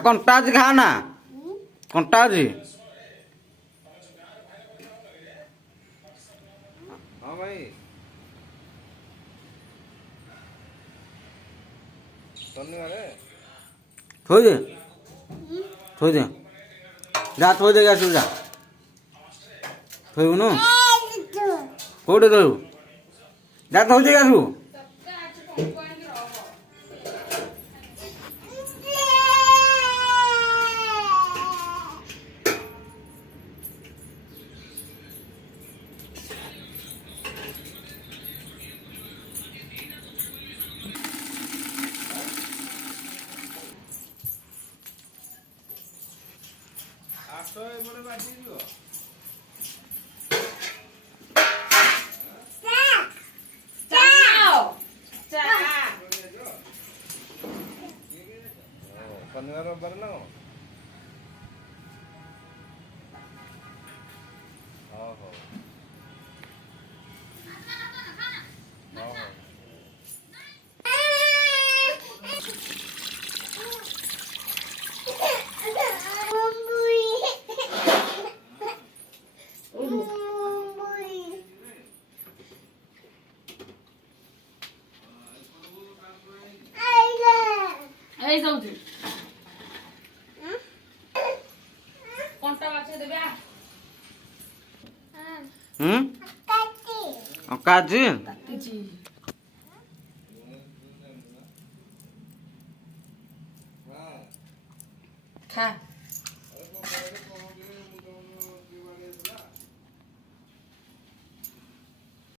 कंटा आज खा ना कंटा आज हाँ भाई शनिवार थोई दे जा थोई दे गैस जा थोई नु कोड़े दो जा थोई दे गैस शनिवार रविवार ना हाँ हाँ এই যাଉଛି କଣ୍ଟା ବାଛ ଦେବେ काजी କାଟିଛି ଖା